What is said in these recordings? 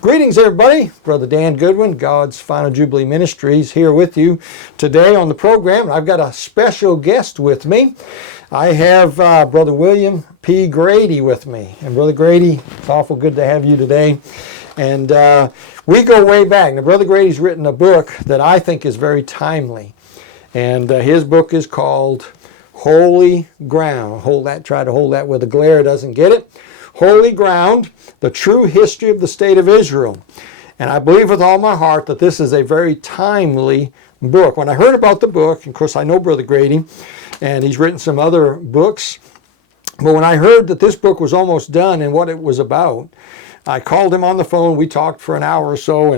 Greetings, everybody. Brother Dan Goodwin, God's Final Jubilee Ministries, here with you today on the program. I've got a special guest with me. I have Brother William P. Grady with me. And Brother Grady, it's awful good to have you today. And we go way back. Now, Brother Grady's written a book that I think is very timely. And his book is called Holy Ground. Try to hold that where the glare doesn't get it. Holy Ground, the True History of the State of Israel. And I believe with all my heart that this is a very timely book. When I heard about the book, of course I know Brother Grady, and he's written some other books, but when I heard that this book was almost done and what it was about, I called him on the phone. We talked for an hour or so,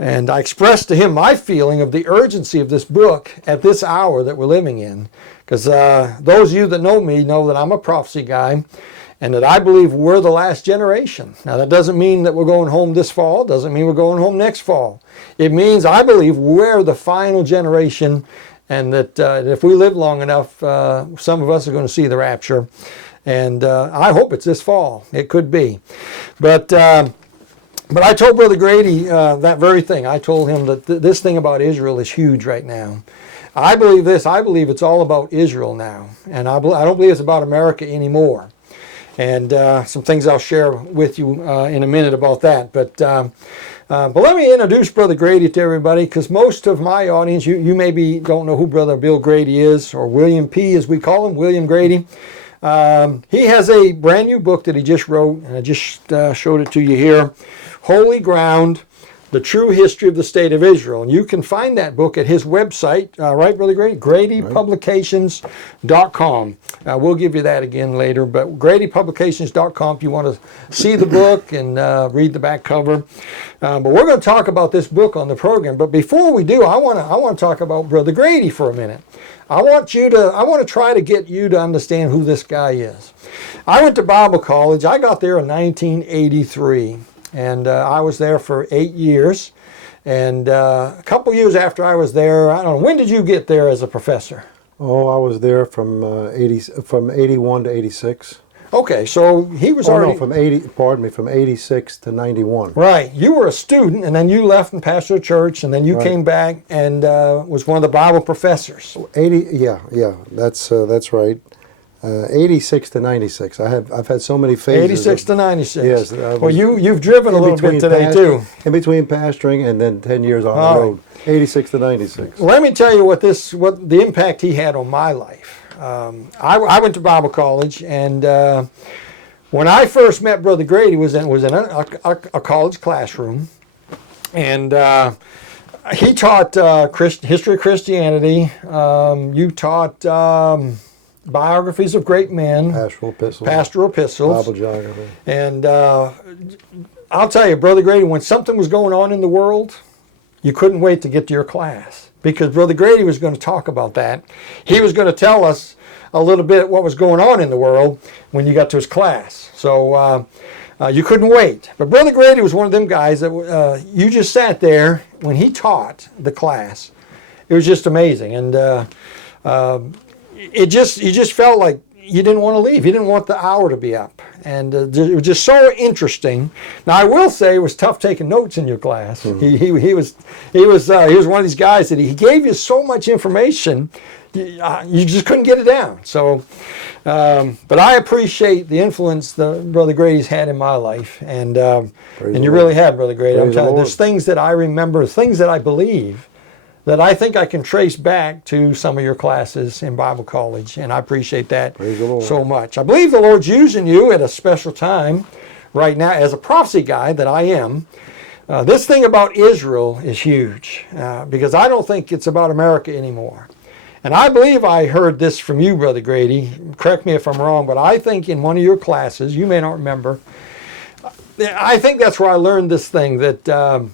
and I expressed to him my feeling of the urgency of this book at this hour that we're living in. Because those of you that know me know that I'm a prophecy guy, and that I believe we're the last generation. Now, that doesn't mean that we're going home this fall. Doesn't mean we're going home next fall. It means I believe we're the final generation, and that if we live long enough, some of us are going to see the rapture. And I hope it's this fall. It could be. But I told Brother Grady that very thing. I told him that this thing about Israel is huge right now. I believe this. I believe it's all about Israel now. And I don't believe it's about America anymore. And some things I'll share with you in a minute about that. But let me introduce Brother Grady to everybody, because most of my audience, you maybe don't know who Brother Bill Grady is, or William P. as we call him, William Grady. He has a brand new book that he just wrote, and I just showed it to you here, Holy Ground, the True History of the State of Israel. And you can find that book at his website, right, Brother Grady? GradyPublications.com. We'll give you that again later, but GradyPublications.com if you want to see the book and read the back cover. But we're going to talk about this book on the program. But before we do, I want to talk about Brother Grady for a minute. I want to try to get you to understand who this guy is. I went to Bible college. I got there in 1983. And I was there for 8 years. And a couple years after I was there, I don't know, when did you get there as a professor? Oh, I was there from 81 to 86. Okay, so he was already... No, from 86 to 91. Right. You were a student, and then you left and pastored a church, and then you came back and was one of the Bible professors. Yeah, that's right. 86 to 96. I've had so many phases. 86 to 96. Yes. Well, you've driven a little bit today too. In between pastoring and then 10 years on the road. 86 to 96. Let me tell you what the impact he had on my life. I went to Bible college, and when I first met Brother Grady was in a college classroom, and he taught history of Christianity. You taught biographies of great men. Pastoral epistles. Bible geography. And I'll tell you, Brother Grady, when something was going on in the world, you couldn't wait to get to your class, because Brother Grady was going to talk about that. He was going to tell us a little bit what was going on in the world when you got to his class. So you couldn't wait. But Brother Grady was one of them guys that you just sat there when he taught the class. It was just amazing. And you just felt like you didn't want to leave. You didn't want the hour to be up. And it was just so interesting. Now, I will say it was tough taking notes in your class. Mm-hmm. He was one of these guys that he gave you so much information, you just couldn't get it down. So, but I appreciate the influence that Brother Grady's had in my life. And you really have, Brother Grady. I'm telling you, there's things that I remember, things that I believe, that I think I can trace back to some of your classes in Bible college, and I appreciate that so much. I believe the Lord's using you at a special time right now as a prophecy guy that I am. This thing about Israel is huge, because I don't think it's about America anymore. And I believe I heard this from you, Brother Grady. Correct me if I'm wrong, but I think in one of your classes, you may not remember, I think that's where I learned this thing, that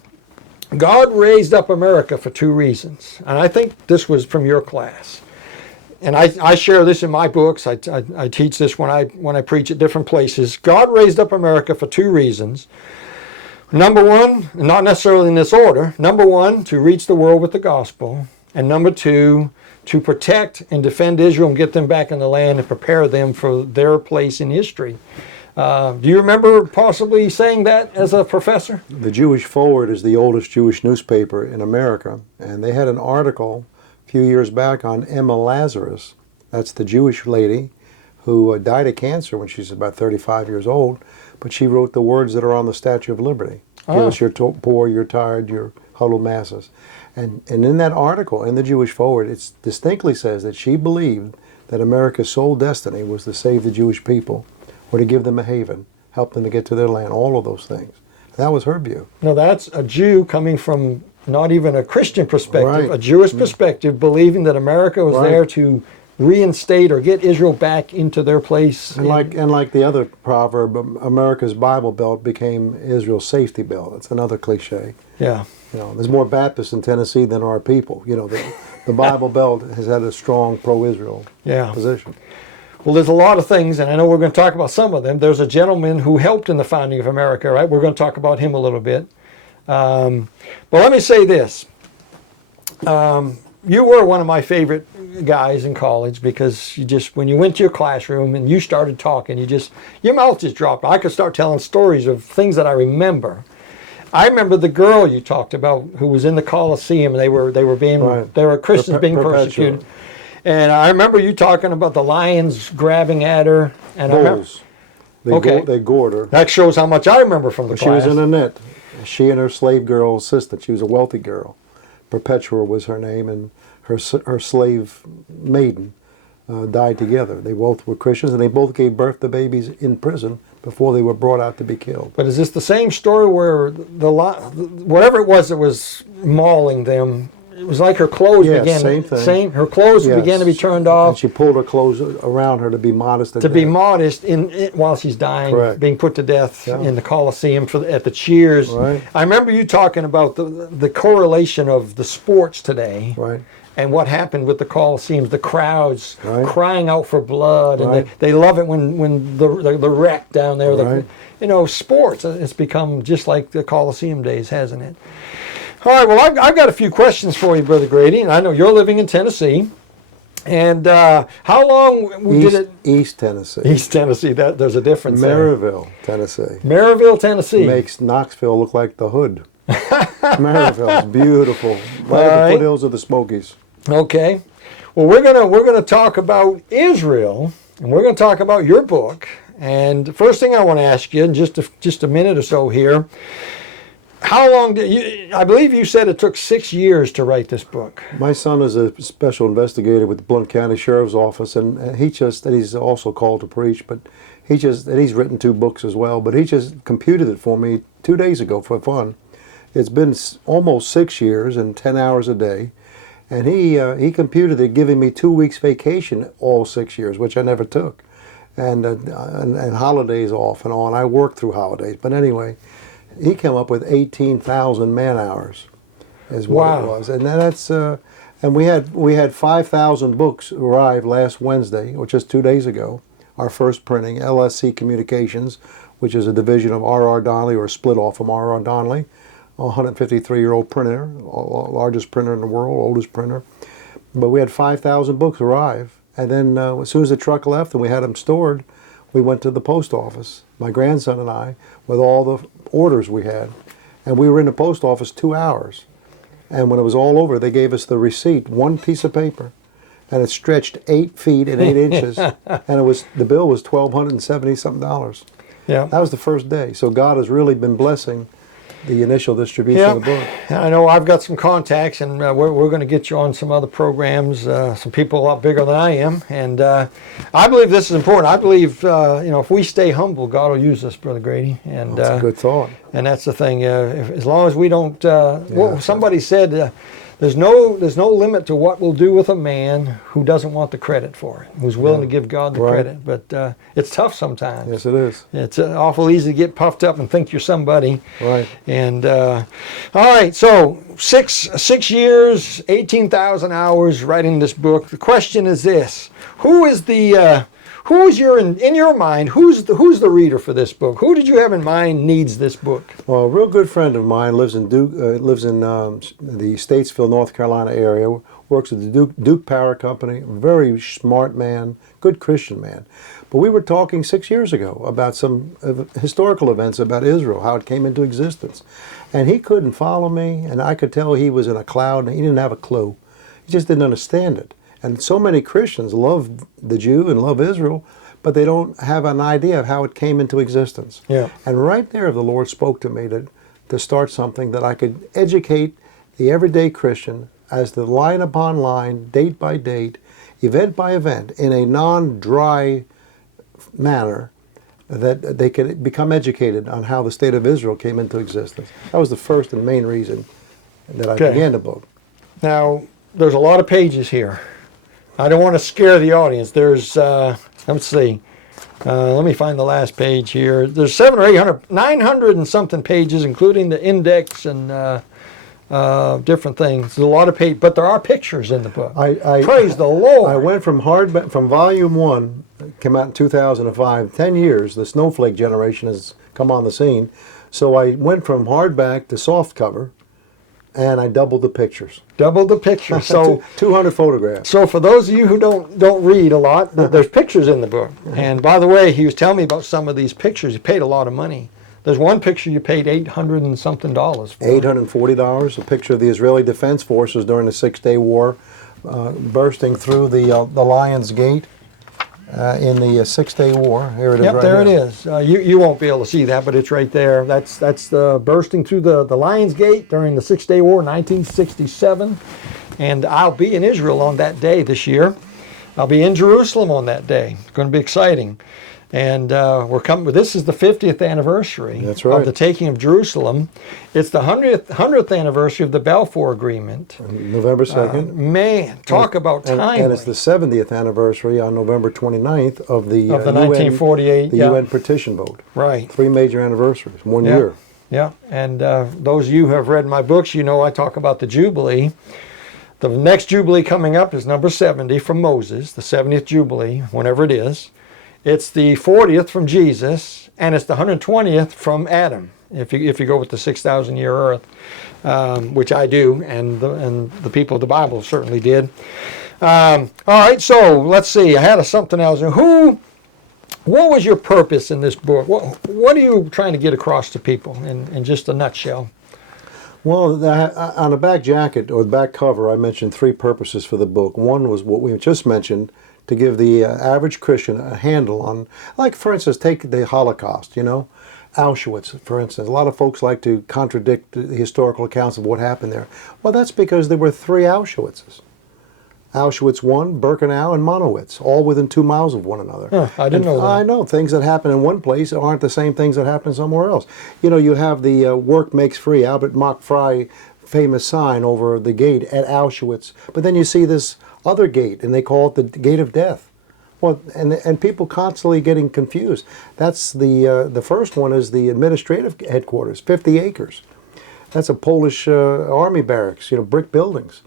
God raised up America for two reasons. And I think this was from your class. And I share this in my books. I teach this when I preach at different places. God raised up America for two reasons. Number one, not necessarily in this order. Number one, to reach the world with the gospel. And number two, to protect and defend Israel and get them back in the land and prepare them for their place in history. Do you remember possibly saying that as a professor? The Jewish Forward is the oldest Jewish newspaper in America, and they had an article a few years back on Emma Lazarus. That's the Jewish lady who died of cancer when she was about 35 years old, but she wrote the words that are on the Statue of Liberty. Give us your poor, your tired, your huddled masses. And in that article, in the Jewish Forward, it distinctly says that she believed that America's sole destiny was to save the Jewish people, or to give them a haven, help them to get to their land, all of those things. That was her view. Now that's a Jew coming from not even a Christian perspective, Right. a Jewish perspective, believing that America was Right. there to reinstate or get Israel back into their place. And like the other proverb, America's Bible Belt became Israel's safety belt. It's another cliche. Yeah. You know, there's more Baptists in Tennessee than our people. You know, the Bible Belt has had a strong pro-Israel Yeah. position. Well, there's a lot of things, and I know we're going to talk about some of them. There's a gentleman who helped in the founding of America, right? We're going to talk about him a little bit. But let me say this. You were one of my favorite guys in college because when you went to your classroom and you started talking, your mouth just dropped. I could start telling stories of things that I remember. I remember the girl you talked about who was in the Colosseum. They were Christians being persecuted. And I remember you talking about the lions grabbing at her. And Bulls. Okay. They gored her. That shows how much I remember from the She class. was in a net. She and her slave girl assistant. She was a wealthy girl. Perpetua was her name, and her slave maiden died together. They both were Christians, and they both gave birth to babies in prison before they were brought out to be killed. But is this the same story where whatever it was that was mauling them? It was like her clothes began. Same thing. Her clothes began to be turned off. And she pulled her clothes around her to be modest. While she's dying, Correct. being put to death in the Colosseum at the cheers. Right. I remember you talking about the correlation of the sports today. Right. And what happened with the Colosseums, the crowds Right. crying out for blood, and Right. they love it when the wreck down there. Right. Sports, it's become just like the Colosseum days, hasn't it? All right, well, I've got a few questions for you, Brother Grady, and I know you're living in Tennessee. And how long did it? East Tennessee. East Tennessee, there's a difference there. Maryville, Tennessee. Maryville, Tennessee. Makes Knoxville look like the hood. Maryville's beautiful. Right at the foothills of the Smokies. Okay. Well, we're gonna talk about Israel, and we're gonna talk about your book. And the first thing I want to ask you, in just a minute or so here, how long did you? I believe you said it took 6 years to write this book. My son is a special investigator with the Blount County Sheriff's Office, and he's also called to preach, but he's written 2 books as well, but he just computed it for me 2 days ago for fun. It's been almost 6 years and 10 hours a day, and he computed it, giving me 2 weeks vacation all 6 years, which I never took, and holidays off and on. I worked through holidays, but anyway, he came up with 18,000 man hours, is what it was, and that's and we had 5,000 books arrive last Wednesday, or just 2 days ago. Our first printing, LSC Communications, which is a division of R.R. Donnelley, or a split off from R.R. Donnelley, a 153-year-old printer, largest printer in the world, oldest printer. But we had 5,000 books arrive, and then as soon as the truck left and we had them stored, we went to the post office, my grandson and I, with all the orders we had. And we were in the post office 2 hours. And when it was all over, they gave us the receipt, one piece of paper, and it stretched 8 feet and 8 inches. And the bill was $1,270-something. Yeah. That was the first day. So God has really been blessing the initial distribution of the book. I know I've got some contacts, and we're going to get you on some other programs, some people a lot bigger than I am. And I believe this is important. I believe, if we stay humble, God will use us, Brother Grady. And That's a good thought. And that's the thing. As long as we don't, somebody said, there's no limit to what we'll do with a man who doesn't want the credit for it, who's willing to give God the credit. But it's tough sometimes. Yes, it is. It's awful easy to get puffed up and think you're somebody. Right. And all right, so six years, 18,000 hours writing this book. The question is this: in your mind, who's the reader for this book? Who did you have in mind needs this book? Well, a real good friend of mine lives in the Statesville, North Carolina area. Works at the Duke Power Company. Very smart man, good Christian man. But we were talking 6 years ago about some historical events about Israel, how it came into existence. And he couldn't follow me, and I could tell he was in a cloud, and he didn't have a clue. He just didn't understand it. And so many Christians love the Jew and love Israel, but they don't have an idea of how it came into existence. Yeah. And right there, the Lord spoke to me to start something that I could educate the everyday Christian as to line upon line, date by date, event by event, in a non-dry manner, that they could become educated on how the state of Israel came into existence. That was the first and main reason that I began the book. Now, there's a lot of pages here. I don't want to scare the audience. There's, let's see, let me find the last page here. There's 700 or 800, 900 and something pages, including the index and different things. There's a lot of pages, but there are pictures in the book. Praise the Lord. I went from volume 1, came out in 2005, 10 years, the snowflake generation has come on the scene. So I went from hardback to softcover, and I doubled the pictures. Doubled the pictures. So 200 photographs. So for those of you who don't read a lot, there's pictures in the book. And by the way, he was telling me about some of these pictures. He paid a lot of money. There's one picture you paid $800 and something for. $840, a picture of the Israeli Defense Forces during the Six-Day War, bursting through the Lion's Gate in the Six-Day War. Here it is. Yep, right there here. it is. You won't be able to see that, but it's right there. That's bursting through the Lion's Gate during the Six-Day War, 1967. And I'll be in Israel on that day this year. I'll be in Jerusalem on that day. It's going to be exciting. And we're coming. This is the 50th anniversary of the taking of Jerusalem. It's the 100th anniversary of the Balfour Agreement. November 2nd. Man, talk about timely. And it's the 70th anniversary on November 29th of the 1948 UN petition vote. Right. 3 major anniversaries, 1 year. Yeah, and those of you who have read my books, you know I talk about the Jubilee. The next Jubilee coming up is number 70 from Moses, the 70th Jubilee, whenever it is. It's the 40th from Jesus, and it's the 120th from Adam, if you go with the 6,000-year earth, which I do, and the people of the Bible certainly did. All right, so let's see. I had something else. What was your purpose in this book? What are you trying to get across to people in just a nutshell? Well, on the back jacket or the back cover, I mentioned 3 purposes for the book. One was what we just mentioned, to give the average Christian a handle on, like, for instance, take the Holocaust, Auschwitz, for instance. A lot of folks like to contradict the historical accounts of what happened there. Well, that's because there were 3 Auschwitzes. Auschwitz I, Birkenau, and Monowitz, all within 2 miles of one another. I didn't know that. I know. Things that happen in one place aren't the same things that happen somewhere else. You have the work makes free, Albert Mock Fry famous sign over the gate at Auschwitz. But then you see this other gate, and they call it the Gate of Death. Well, and people constantly getting confused. That's the first one is the administrative headquarters, 50 acres. That's a Polish army barracks, brick buildings.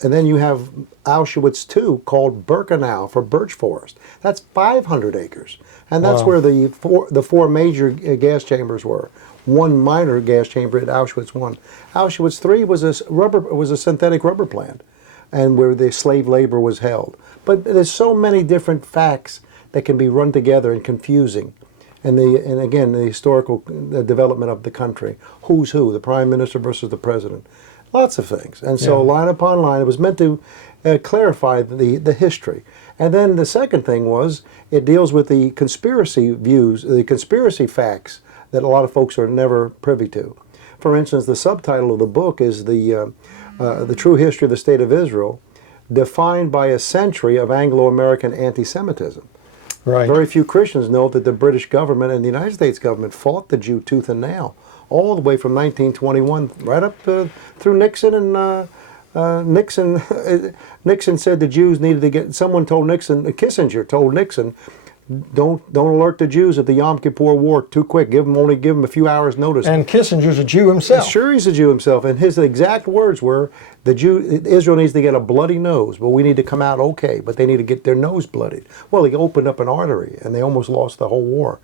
And then you have Auschwitz II, called Birkenau, for birch forest. That's 500 acres. And that's where the four major gas chambers were. 1 minor gas chamber at Auschwitz I. Auschwitz III was a synthetic rubber plant, and where the slave labor was held. But there's so many different facts that can be run together and confusing. And again, the historical development of the country. Who's who, the prime minister versus the president. Lots of things. And so line upon line, it was meant to clarify the history. And then the second thing was, it deals with the conspiracy views, the conspiracy facts that a lot of folks are never privy to. For instance, the subtitle of the book is the true history of the state of Israel, defined by a century of Anglo-American anti-Semitism. Right. Very few Christians know that the British government and the United States government fought the Jew tooth and nail, all the way from 1921 right up through Nixon. And Nixon said the Jews needed to get. Someone told Nixon, Kissinger told Nixon, don't alert the Jews at the Yom Kippur War too quick. Only give them a few hours notice. And Kissinger's a Jew himself. Sure, he's a Jew himself. And his exact words were, Israel needs to get a bloody nose, but we need to come out okay. But they need to get their nose bloodied. Well, he opened up an artery, and they almost lost the whole war.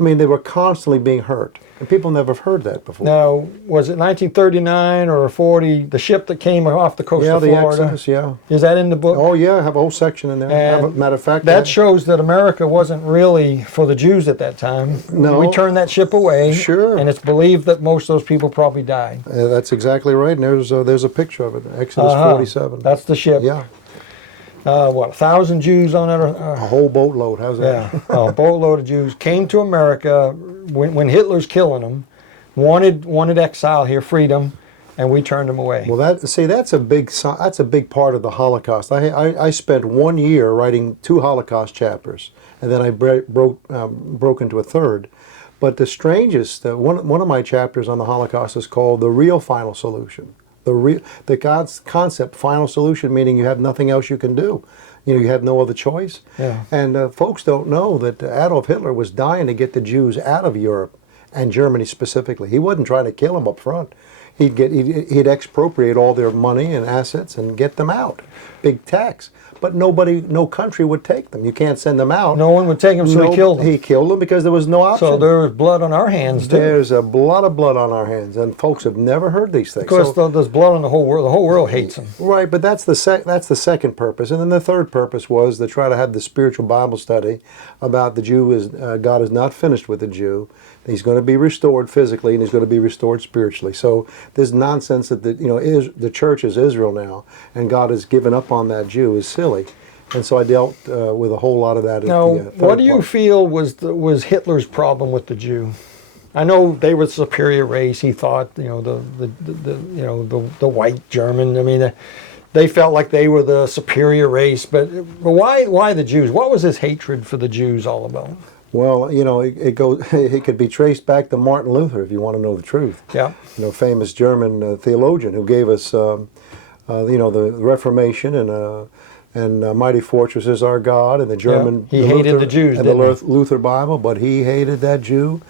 I mean, they were constantly being hurt. And people never have heard that before. Now, was it 1939 or 40, the ship that came off the coast of the Florida? Exodus, yeah. Is that in the book? Oh, yeah, I have a whole section in there. And Matter of fact, that shows that America wasn't really for the Jews at that time. No. We turned that ship away. Sure. And it's believed that most of those people probably died. That's exactly right. And there's a picture of it, Exodus 47. That's the ship. Yeah. What, 1,000 Jews on it? A whole boatload. How's that? Yeah, a boatload of Jews came to America when Hitler's killing them, wanted exile here, freedom, and we turned them away. Well, that's a big part of the Holocaust. I spent 1 year writing 2 Holocaust chapters, and then I broke into a third. But the strangest, one of my chapters on the Holocaust is called "The Real Final Solution." The God's concept, final solution, meaning you have nothing else you can do. You have no other choice. Yeah. And folks don't know that Adolf Hitler was dying to get the Jews out of Europe and Germany specifically. He wasn't trying to kill them up front. He'd expropriate all their money and assets and get them out. Big tax. But no country would take them. You can't send them out. No one would take them, so he killed them. He killed them because there was no option. So there was blood on our hands, too. There's a lot of blood on our hands, and folks have never heard these things. Of course, there's blood on the whole world. The whole world hates them. Right, but that's the second purpose. And then the third purpose was to try to have the spiritual Bible study about the Jew. God is not finished with the Jew. He's going to be restored physically, and he's going to be restored spiritually. So this nonsense that the church is Israel now, and God has given up on that Jew is silly. And so I dealt with a whole lot of that. Now, what do you feel was Hitler's problem with the Jew? I know they were the superior race. He thought, the white German. I mean, they felt like they were the superior race. But why the Jews? What was his hatred for the Jews all about? Well, it could be traced back to Martin Luther, if you want to know the truth. Yeah. Famous German theologian who gave us, the Reformation and Mighty Fortress is Our God, and the German. Yeah. He hated the Jews, and the Luther Bible, but he hated that Jew.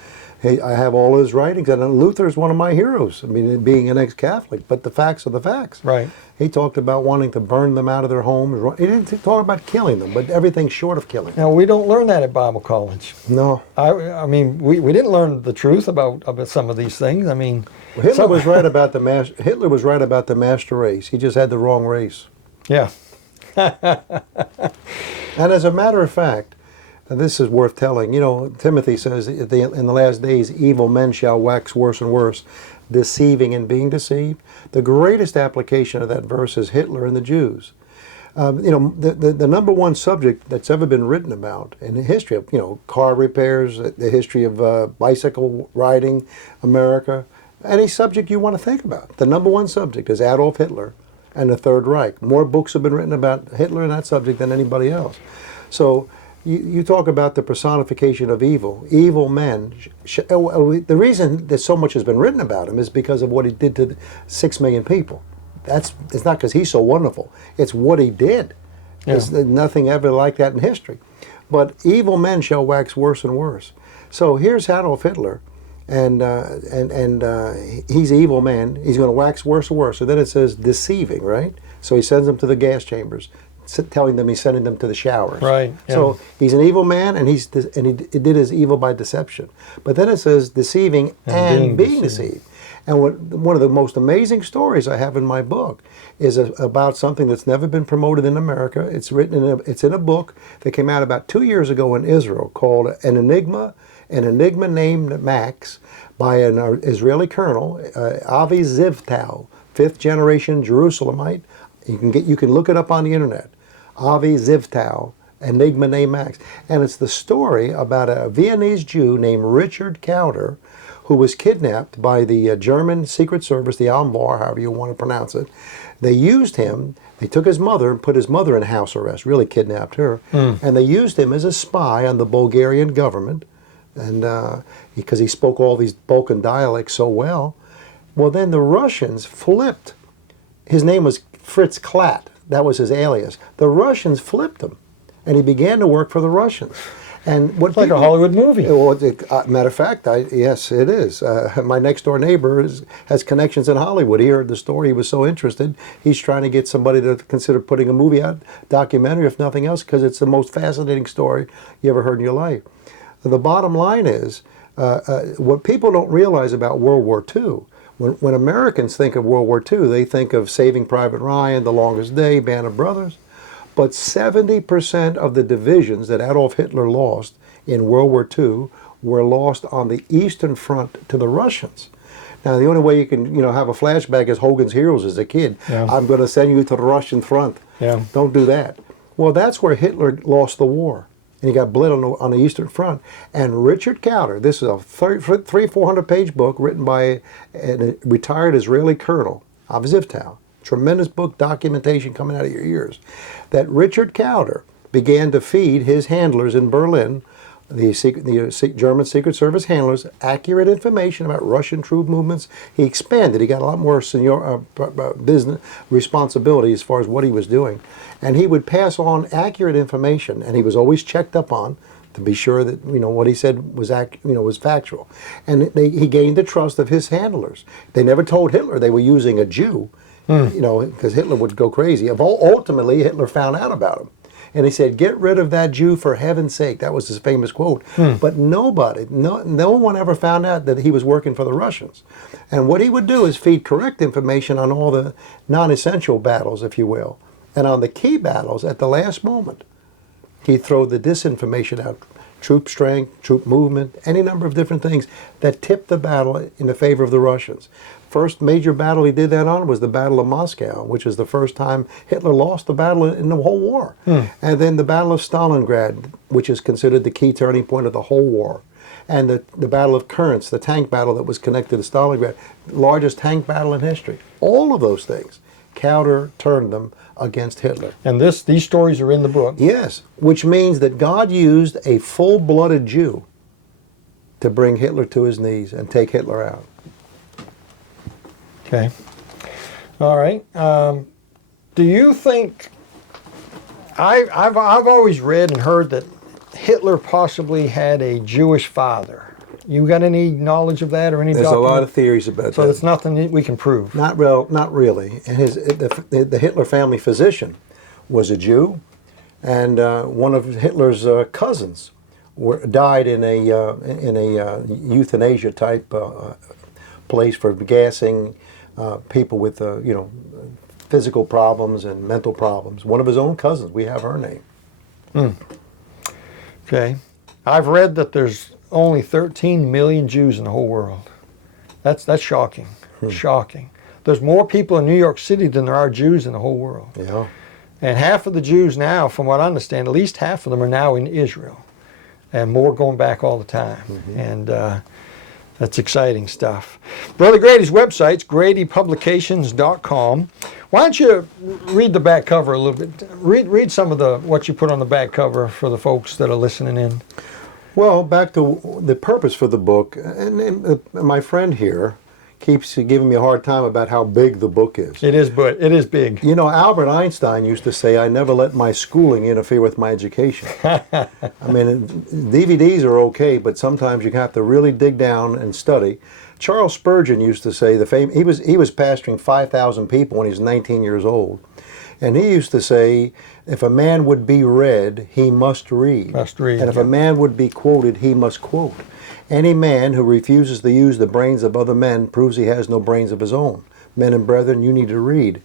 I have all his writings, and Luther is one of my heroes. I mean, being an ex-Catholic, but the facts are the facts. Right. He talked about wanting to burn them out of their homes. He didn't talk about killing them, but everything short of killing. Now, we don't learn that at Bible college. No. I mean, we didn't learn the truth about some of these things. I mean, Hitler was right about the master race. He just had the wrong race. Yeah. And as a matter of fact, this is worth telling. Timothy says, in the last days, evil men shall wax worse and worse, deceiving and being deceived. The greatest application of that verse is Hitler and the Jews. The number one subject that's ever been written about in the history of, car repairs, the history of bicycle riding, America, any subject you want to think about. The number one subject is Adolf Hitler and the Third Reich. More books have been written about Hitler and that subject than anybody else. So you talk about the personification of evil. Evil men. The reason that so much has been written about him is because of what he did to 6 million people. It's not because he's so wonderful. It's what he did. Yeah. There's nothing ever like that in history. But evil men shall wax worse and worse. So here's Adolf Hitler, and he's an evil man. He's going to wax worse and worse. So then it says deceiving, right? So he sends them to the gas chambers, telling them he's sending them to the showers. Right. Yeah. So he's an evil man, and he did his evil by deception. But then it says deceiving and being deceived. And one of the most amazing stories I have in my book is about something that's never been promoted in America. It's it's in a book that came out about 2 years ago in Israel called An Enigma Named Max by an Israeli colonel, Avi Zivtau, 5th generation Jerusalemite. You can look it up on the internet. Avi Zivtau, Enigma Named Max. And it's the story about a Viennese Jew named Richard Kauder, who was kidnapped by the German Secret Service, the Almbar, however you want to pronounce it. They used him, they took his mother and put his mother in house arrest, really kidnapped her, and they used him as a spy on the Bulgarian government, and because he spoke all these Balkan dialects so well. Well, then the Russians flipped. His name was Fritz Klatt. That was his alias. The Russians flipped him, and he began to work for the Russians. And what it's like a Hollywood movie. Well, matter of fact, yes, it is. My next door neighbor has connections in Hollywood. He heard the story. He was so interested. He's trying to get somebody to consider putting a movie out, documentary, if nothing else, because it's the most fascinating story you ever heard in your life. the bottom line is, what people don't realize about World War II, when Americans think of World War II, they think of Saving Private Ryan, The Longest Day, Band of Brothers. But 70% of the divisions that Adolf Hitler lost in World War II were lost on the Eastern Front to the Russians. Now, the only way you can, have a flashback is Hogan's Heroes as a kid. Yeah. I'm going to send you to the Russian front. Yeah. Don't do that. Well, that's where Hitler lost the war. And he got bled on the Eastern Front. And Richard Cowder, this is a 400-page book written by a retired Israeli colonel of Zivtow. Tremendous book, documentation coming out of your ears. That Richard Cowder began to feed his handlers in Berlin, the German Secret Service handlers, accurate information about Russian troop movements. He expanded. He got a lot more business responsibility as far as what he was doing. And he would pass on accurate information, and he was always checked up on to be sure that what he said was was factual. And he gained the trust of his handlers. They never told Hitler they were using a Jew, because Hitler would go crazy. Ultimately, Hitler found out about him. And he said, "Get rid of that Jew for heaven's sake." That was his famous quote. But no one ever found out that he was working for the Russians. And what he would do is feed correct information on all the non-essential battles, if you will. And on the key battles, at the last moment, he'd throw the disinformation out. Troop strength, troop movement, any number of different things that tipped the battle in the favor of the Russians. First major battle he did that on was the Battle of Moscow, which is the first time Hitler lost the battle in the whole war. And then the Battle of Stalingrad, which is considered the key turning point of the whole war. And the Battle of Kursk, the tank battle that was connected to Stalingrad, largest tank battle in history. All of those things, Cowder turned them against Hitler. And these stories are in the book. Yes, which means that God used a full-blooded Jew to bring Hitler to his knees and take Hitler out. Okay. All right. Do you think, I've always read and heard that Hitler possibly had a Jewish father. You got any knowledge of that or any There's document? a lot of theories about that. So it's nothing that we can prove. Not really. And the Hitler family physician was a Jew, and one of Hitler's cousins died in a euthanasia type place for gassing people with physical problems and mental problems. One of his own cousins. We have her name. Okay. I've read that there's only 13 million Jews in the whole world. That's shocking. Shocking. There's more people in New York City than there are Jews in the whole world. Yeah. And half of the Jews now, from what I understand, at least half of them are now in Israel. And more going back all the time. And that's exciting stuff. Brother Grady's website's gradypublications.com. Why don't you read the back cover a little bit? Read some of what you put on the back cover for the folks that are listening in. Well, back to the purpose for the book, and my friend here keeps giving me a hard time about how big the book is. It is big. Albert Einstein used to say, "I never let my schooling interfere with my education." I mean, DVDs are okay, but sometimes you have to really dig down and study. Charles Spurgeon used to say, he was pastoring 5,000 people when he was 19 years old. And he used to say, if a man would be read, he must read. And if a man would be quoted, he must quote. Any man who refuses to use the brains of other men proves he has no brains of his own. Men and brethren, you need to read.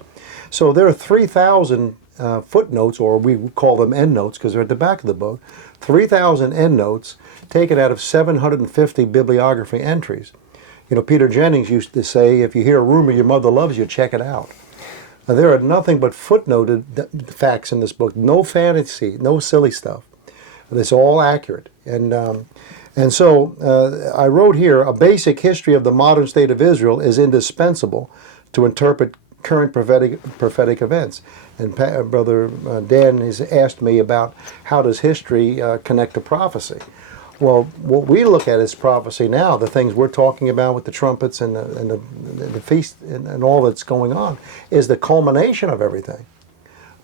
So there are 3,000 footnotes, or we call them endnotes because they're at the back of the book, 3,000 endnotes taken out of 750 bibliography entries. Peter Jennings used to say, if you hear a rumor your mother loves you, check it out. Now, there are nothing but footnoted facts in this book. No fantasy, no silly stuff. It's all accurate. And so I wrote here, a basic history of the modern state of Israel is indispensable to interpret current prophetic events. And Brother Dan has asked me about how does history connect to prophecy. Well, what we look at is prophecy now, the things we're talking about with the trumpets and the feast and all that's going on, is the culmination of everything.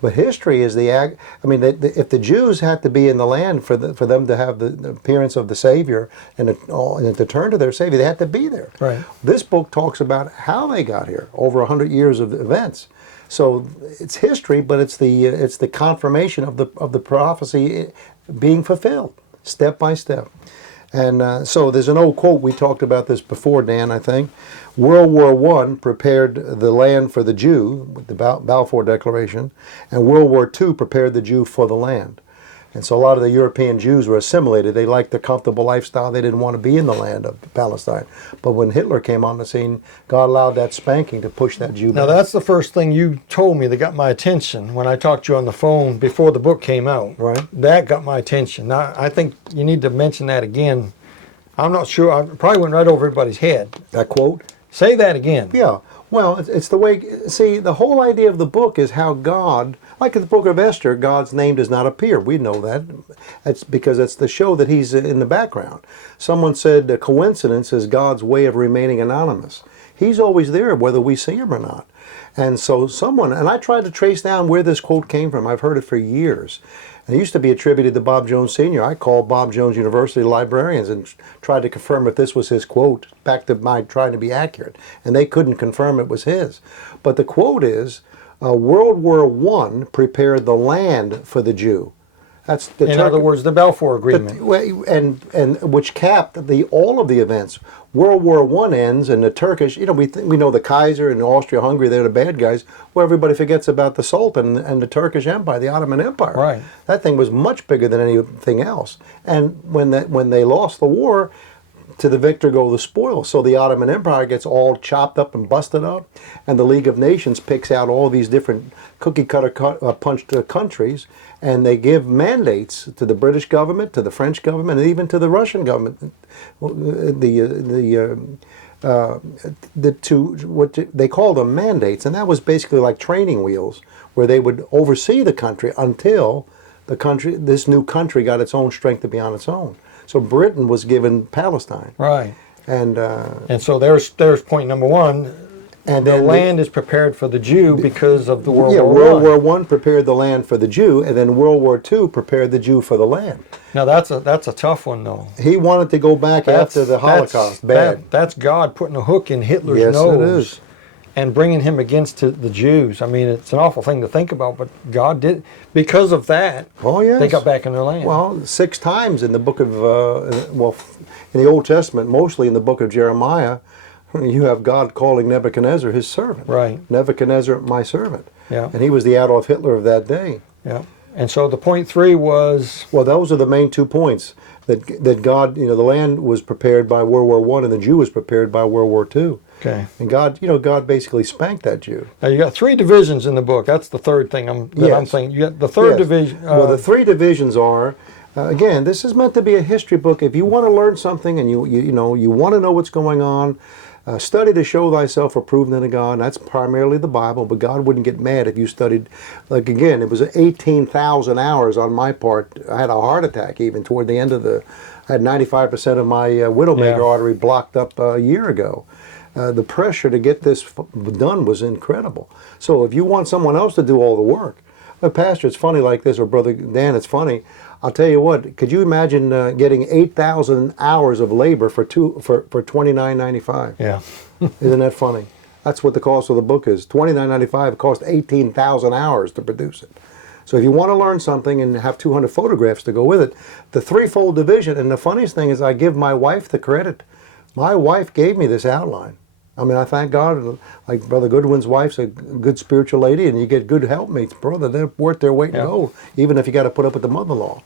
But history is if the Jews had to be in the land for them to have the appearance of the Savior and to turn to their Savior, they had to be there. Right. This book talks about how they got here, over 100 years of events. So it's history, but it's the confirmation of the prophecy being fulfilled. step by step. And so there's an old quote, we talked about this before, Dan, I think. World War I prepared the land for the Jew, with the Balfour Declaration, and World War II prepared the Jew for the land. And so a lot of the European Jews were assimilated. They liked the comfortable lifestyle. They didn't want to be in the land of Palestine. But when Hitler came on the scene, God allowed that spanking to push that Jew Now, back. that's the first thing you told me that got my attention when I talked to you on the phone before the book came out. Right. That got my attention. Now, I think you need to mention that again. I'm not sure. I probably went right over everybody's head. That quote? Say that again. Yeah. Well, it's the way, see, the whole idea of the book is how God, like in the book of Esther, God's name does not appear. We know that. It's because it's the show that he's in the background. Someone said a coincidence is God's way of remaining anonymous. He's always there whether we see him or not. And so and I tried to trace down where this quote came from. I've heard it for years. And it used to be attributed to Bob Jones Sr. I called Bob Jones University librarians and tried to confirm if this was his quote, back to my trying to be accurate. And they couldn't confirm it was his. But the quote is, World War I prepared the land for the Jew. That's the In other words, the Balfour Agreement. And which capped all of the events. World War I ends, and the Turkish, we know the Kaiser and Austria-Hungary, they're the bad guys. Well, everybody forgets about the Sultan and the Turkish Empire, the Ottoman Empire. Right. That thing was much bigger than anything else. And when they lost the war, to the victor go the spoils. So the Ottoman Empire gets all chopped up and busted up, and the League of Nations picks out all these different cookie-cutter punched countries, and they give mandates to the British government, to the French government, and even to the Russian government. What they call them mandates, and that was basically like training wheels, where they would oversee the country until this new country got its own strength to be on its own. So Britain was given Palestine. Right. And so there's point number one. And the then land is prepared for the Jew because of the World War I. World War I prepared the land for the Jew, and then World War II prepared the Jew for the land. Now that's a tough one though. He wanted to go back after the Holocaust. That's God putting a hook in Hitler's nose and bringing him against the Jews. I mean, it's an awful thing to think about, but God did, because of that. Oh yes. They got back in their land. Well, 6 times in the book of in the Old Testament, mostly in the book of Jeremiah, you have God calling Nebuchadnezzar his servant. Right. Nebuchadnezzar, my servant. Yeah. And he was the Adolf Hitler of that day. Yeah. And so the point 3 was... Well, those are the main 2 points. That God, the land was prepared by World War I, and the Jew was prepared by World War II. Okay. And God basically spanked that Jew. Now you got 3 divisions in the book. That's the third thing I'm thinking. You got the third division. Well, the 3 divisions are, again, this is meant to be a history book. If you want to learn something and you want to know what's going on, study to show thyself approved unto God. That's primarily the Bible, but God wouldn't get mad if you studied. Like again, it was 18,000 hours on my part. I had a heart attack even toward the end of I had 95% of my widowmaker artery blocked up a year ago. The pressure to get this done was incredible. So if you want someone else to do all the work, Pastor, it's funny like this, or Brother Dan, it's funny. I'll tell you what. Could you imagine getting 8,000 hours of labor for $29.95? Yeah. Isn't that funny? That's what the cost of the book is. $29.95. It cost 18,000 hours to produce it. So if you want to learn something and have 200 photographs to go with it, the threefold division. And the funniest thing is, I give my wife the credit. My wife gave me this outline. I mean, I thank God, like Brother Goodwin's wife's a good spiritual lady, and you get good helpmates, brother. They're worth their weight in gold, even if you got to put up with the mother-in-law.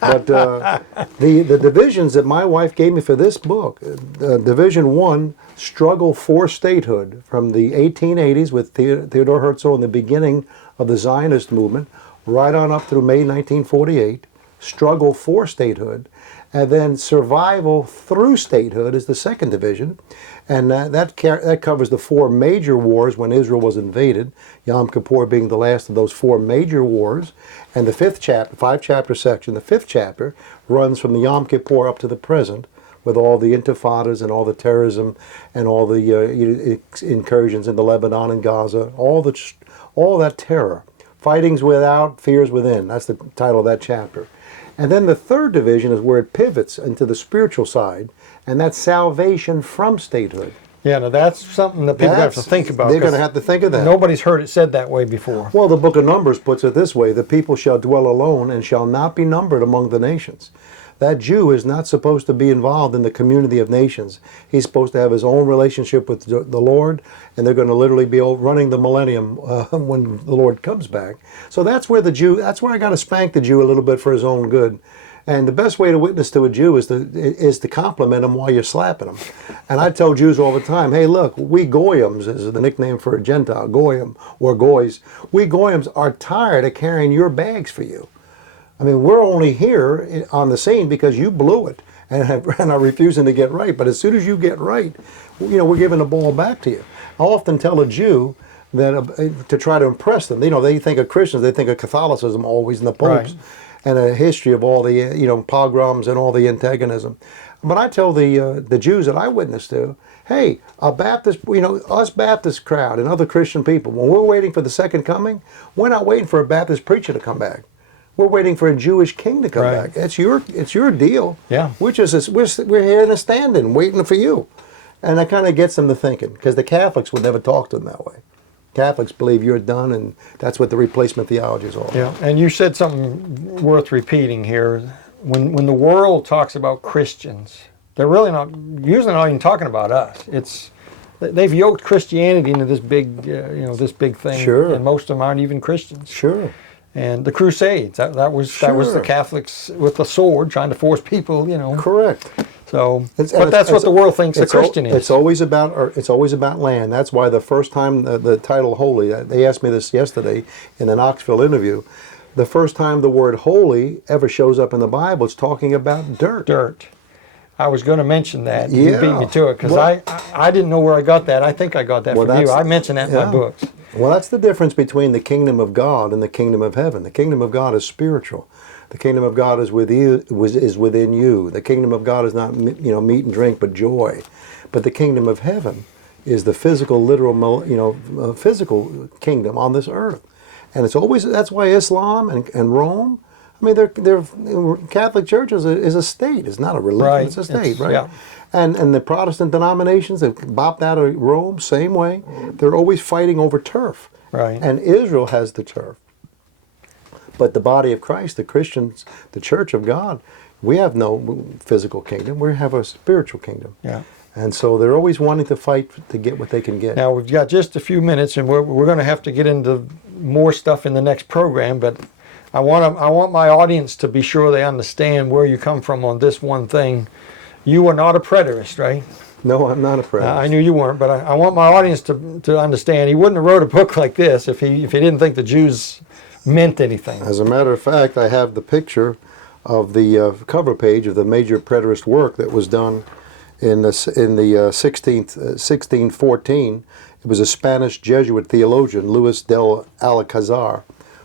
But the divisions that my wife gave me for this book, Division 1, Struggle for Statehood, from the 1880s with Theodore Herzl in the beginning of the Zionist movement, right on up through May 1948, Struggle for Statehood, and then Survival through Statehood is the second division. And that covers the 4 major wars when Israel was invaded, Yom Kippur being the last of those 4 major wars. And the 5th chapter, 5-chapter section, the 5th chapter runs from the Yom Kippur up to the present, with all the intifadas and all the terrorism and all the incursions into Lebanon and Gaza, all that terror. Fightings without, fears within. That's the title of that chapter. And then the third division is where it pivots into the spiritual side, and that's salvation from statehood. Yeah, now that's something that people have to think about. They're going to have to think of that. Nobody's heard it said that way before. Well, the book of Numbers puts it this way: the people shall dwell alone and shall not be numbered among the nations. That Jew is not supposed to be involved in the community of nations. He's supposed to have his own relationship with the Lord, and they're going to literally be running the millennium when the Lord comes back. So that's where that's where I got to spank the Jew a little bit for his own good. And the best way to witness to a Jew is to compliment him while you're slapping him. And I tell Jews all the time, hey, look, we Goyams, is the nickname for a Gentile, Goyim or Goys. We Goyams are tired of carrying your bags for you. I mean, we're only here on the scene because you blew it and are refusing to get right. But as soon as you get right, we're giving the ball back to you. I often tell a Jew that to try to impress them, they think of Christians, they think of Catholicism always and the popes. Right. And a history of all the pogroms and all the antagonism. But I tell the Jews that I witness to, hey, a Baptist, us Baptist crowd and other Christian people, when we're waiting for the second coming, we're not waiting for a Baptist preacher to come back. We're waiting for a Jewish king to come back. It's your deal. Yeah. We're here in a stand-in waiting for you. And that kind of gets them to thinking, because the Catholics would never talk to them that way. Catholics believe you're done, and that's what the replacement theology is all about. Yeah, and you said something worth repeating here. When the world talks about Christians, they're usually not even talking about us. They've yoked Christianity into this big, this big thing. Sure. And most of them aren't even Christians. Sure. And the Crusades, that was the Catholics with the sword trying to force people, Correct. So, but that's what the world thinks a Christian is. It's always about land. That's why the first time the title holy, they asked me this yesterday in the Knoxville interview, the first time the word holy ever shows up in the Bible, it's talking about dirt. Dirt. I was going to mention that. Yeah. You beat me to it, because I didn't know where I got that. I think I got that from you. I mentioned that in my books. Well, that's the difference between the kingdom of God and the kingdom of heaven. The kingdom of God is spiritual. The kingdom of God is within you. The kingdom of God is not meat and drink, but joy. But the kingdom of heaven is the physical, literal, physical kingdom on this earth. And that's why Islam and Rome, I mean, they're Catholic Church is a state. It's not a religion. Right. It's a state, right? Yeah. And the Protestant denominations that bopped out of Rome, same way. They're always fighting over turf. Right. And Israel has the turf. But the body of Christ, the Christians, the Church of God, we have no physical kingdom. We have a spiritual kingdom. Yeah. And so they're always wanting to fight to get what they can get. Now, we've got just a few minutes, and we're going to have to get into more stuff in the next program, but I want my audience to be sure they understand where you come from on this one thing. You are not a preterist, right? No, I'm not a preterist. I knew you weren't, but I want my audience to understand. He wouldn't have wrote a book like this if he didn't think the Jews meant anything. As a matter of fact, I have the picture of the cover page of the major preterist work that was done in the 1614. It was a Spanish Jesuit theologian, Luis del Alcazar,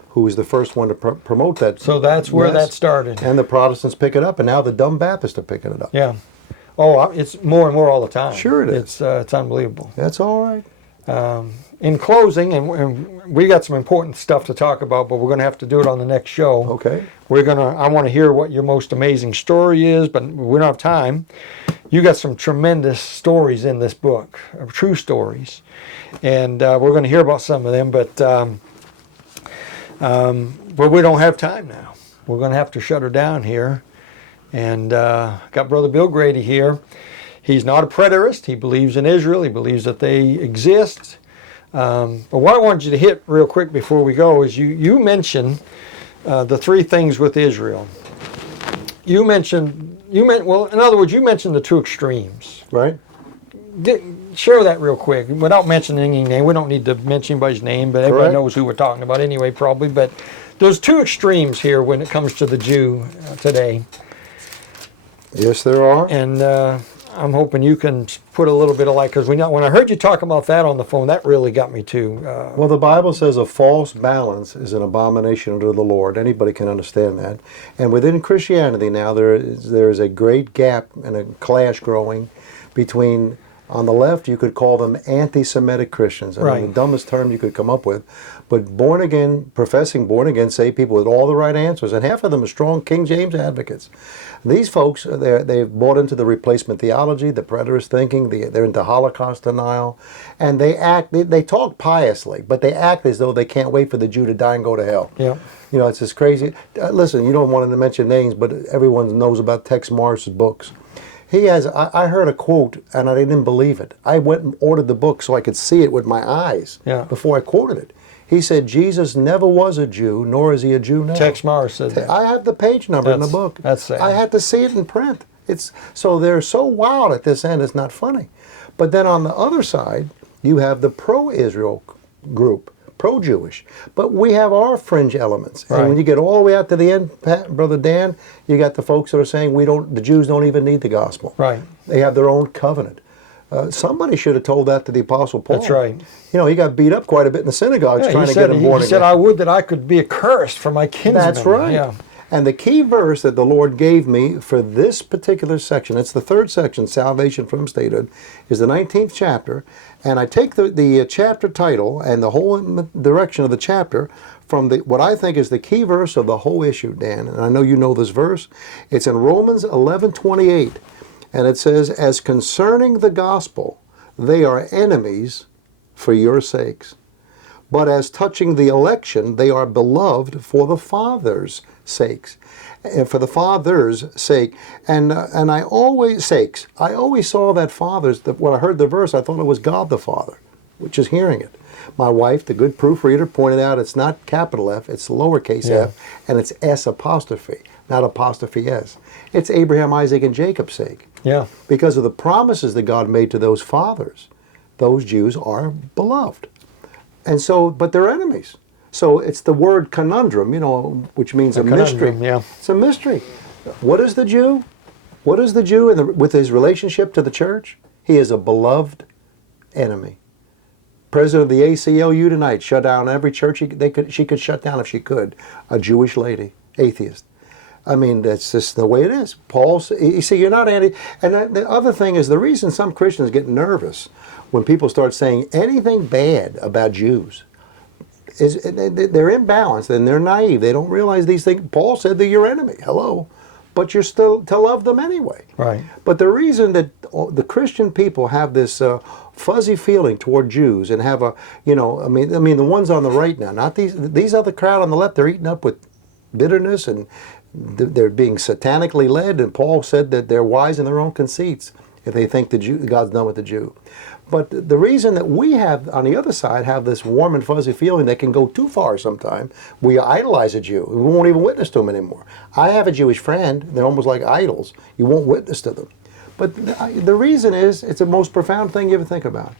who was the first one to promote that. So that's where that started. And the Protestants pick it up, and now the dumb Baptists are picking it up. Yeah. Oh, it's more and more all the time. Sure it is. It's unbelievable. That's all right. In closing, and we got some important stuff to talk about, but we're going to have to do it on the next show. Okay. I want to hear what your most amazing story is, but we don't have time. You got some tremendous stories in this book, true stories, and we're going to hear about some of them, but we don't have time now. We're going to have to shut her down here, and got Brother Bill Grady here. He's not a preterist. He believes in Israel. He believes that they exist. But what I wanted you to hit real quick before we go is you mentioned the three things with Israel. In other words, you mentioned the two extremes. Right. Share that real quick without mentioning any name. We don't need to mention anybody's name, but everybody knows who we're talking about anyway, probably. But there's two extremes here when it comes to the Jew today. Yes, there are. And I'm hoping you can put a little bit of light, because when I heard you talk about that on the phone, that really got me too. Well, the Bible says a false balance is an abomination unto the Lord. Anybody can understand that. And within Christianity now, there is a great gap and a clash growing between On the left, you could call them anti-Semitic Christians. I mean, Right. the dumbest term you could come up with. But born again, professing born again, say people with all the right answers, and half of them are strong King James advocates. These folks, they've bought into the replacement theology, the preterist thinking, they're into Holocaust denial, and they talk piously, but they act as though they can't wait for the Jew to die and go to hell. Yeah. You know, it's just crazy. Listen, you don't want to mention names, but everyone knows about Tex Morris's books. He has, I heard a quote, and I didn't believe it. I went and ordered the book so I could see it with my eyes before I quoted it. He said, Jesus never was a Jew, nor is he a Jew now. Tex Morris said that. I have the page number in the book. That's sad. I had to see it in print. So they're so wild at this end, it's not funny. But then on the other side, you have the pro-Israel group, pro-Jewish. But we have our fringe elements. Right. And when you get all the way out to the end, Brother Dan, you got the folks that are saying the Jews don't even need the gospel. Right. They have their own covenant. Somebody should have told that to the Apostle Paul. That's right. You know, he got beat up quite a bit in the synagogues trying to get him born again. He said, I would that I could be accursed for my kinsmen. That's right. Yeah. And the key verse that the Lord gave me for this particular section, it's the third section, Salvation from Statehood, is the 19th chapter. And I take the chapter title and the whole direction of the chapter from what I think is the key verse of the whole issue, Dan. And I know you know this verse. It's in Romans 11:28. And it says, as concerning the gospel, they are enemies for your sakes. But as touching the election, they are beloved for the Father's sakes. For the Father's sake. And I always saw that Father's, when I heard the verse, I thought it was God the Father, which is hearing it. My wife, the good proofreader, pointed out it's not capital F, it's lowercase f, and it's S apostrophe, not apostrophe S. It's Abraham, Isaac, and Jacob's sake. Yeah. Because of the promises that God made to those fathers, those Jews are beloved. And so, but they're enemies. So it's the word conundrum, you know, which means a mystery. Yeah. It's a mystery. What is the Jew? What is the Jew with his relationship to the church? He is a beloved enemy. President of the ACLU tonight shut down every church she could shut down if she could. A Jewish lady, atheist. I mean, that's just the way it is. You see, you're not anti. And the other thing is the reason some Christians get nervous when people start saying anything bad about Jews is they're imbalanced and they're naive. They don't realize these things. Paul said they're your enemy. Hello. But you're still to love them anyway. Right. But the reason that the Christian people have this fuzzy feeling toward Jews and have I mean the ones on the right now, not these other crowd on the left, they're eaten up with bitterness and they're being satanically led, and Paul said that they're wise in their own conceits if they think God's done with the Jew. But the reason that we have, on the other side, have this warm and fuzzy feeling that can go too far sometimes, we idolize a Jew. We won't even witness to them anymore. I have a Jewish friend. They're almost like idols. You won't witness to them. But the reason is, it's the most profound thing you ever think about,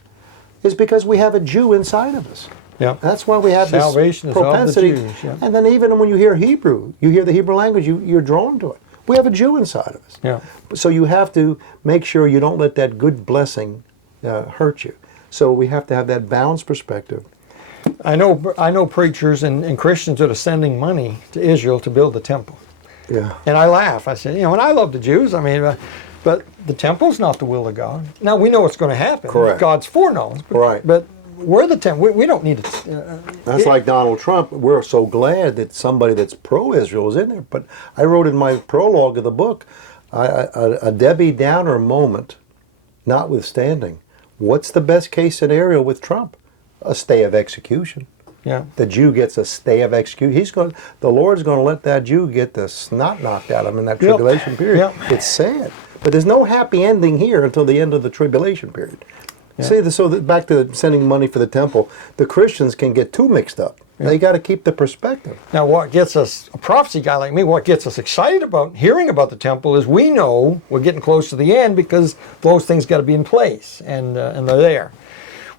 is because we have a Jew inside of us. Yeah. That's why we have Salvation this propensity. Is of the Jews, yeah. And then even when you hear Hebrew, you hear the Hebrew language, you're drawn to it. We have a Jew inside of us. Yeah. So you have to make sure you don't let that good blessing hurt you. So we have to have that balanced perspective. I know preachers and Christians that are sending money to Israel to build the temple. Yeah. And I laugh. I said, and I love the Jews. I mean, but the temple's not the will of God. Now we know what's going to happen. Correct. God's foreknown. Right. But we're the temple. We don't need it. That's like Donald Trump. We're so glad that somebody that's pro-Israel is in there. But I wrote in my prologue of the book, a Debbie Downer moment, notwithstanding. What's the best case scenario with Trump? A stay of execution. Yeah. The Jew gets a stay of execution. The Lord's going to let that Jew get the snot knocked out of him in that tribulation period. Yep. It's sad. But there's no happy ending here until the end of the tribulation period. Yeah. See, back to sending money for the temple, the Christians can get too mixed up. Yeah. They got to keep the perspective. Now, what gets us, a prophecy guy like me, what gets us excited about hearing about the temple is we know we're getting close to the end because those things got to be in place, and they're there.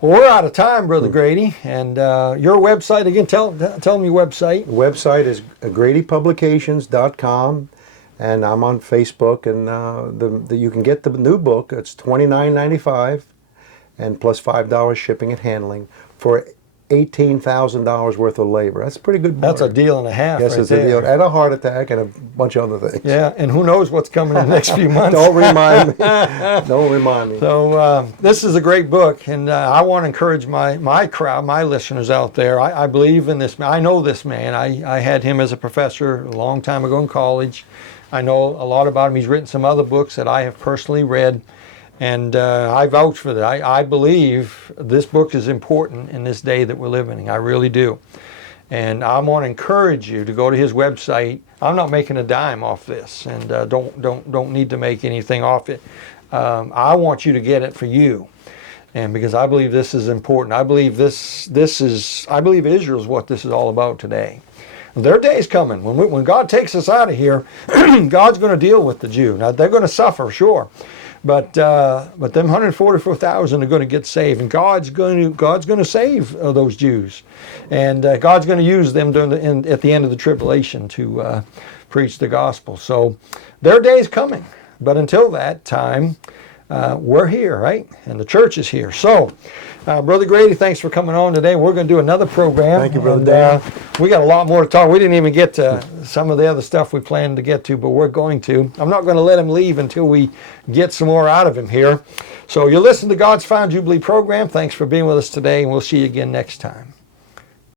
Well, we're out of time, Brother Grady, and your website, again, tell them your website. The website is gradypublications.com, and I'm on Facebook, and you can get the new book. It's $29.95, and plus $5 shipping and handling for $18,000 worth of labor. That's a pretty good That's a bargain. deal and a half. Yes, right it's a there. deal. And a heart attack and a bunch of other things. Yeah, and who knows what's coming in the next few months. Don't remind me. Don't remind me. So this is a great book, and I want to encourage my crowd, my listeners out there. I believe in this man. I know this man. I had him as a professor a long time ago in college. I know a lot about him. He's written some other books that I have personally read, and I vouch for that. I believe this book is important in this day that we're living in. I really do. And I want to encourage you to go to his website. I'm not making a dime off this, and don't need to make anything off it. I want you to get it for you, and because I believe this is important. I believe I believe Israel is what this is all about today. Their day is coming when God takes us out of here. God's going to deal with the Jew. Now they're going to suffer, sure, but them 144,000 are going to get saved, and God's going to save those Jews, and God's going to use them at the end of the tribulation to preach the gospel. So their day is coming, but until that time, we're here, right? And the church is here. So, Brother Grady, thanks for coming on today. We're going to do another program. Thank you, Brother Dan. We got a lot more to talk. We didn't even get to some of the other stuff we planned to get to, but we're going to. I'm not going to let him leave until we get some more out of him here. So you listen to God's Fine Jubilee program. Thanks for being with us today, and we'll see you again next time.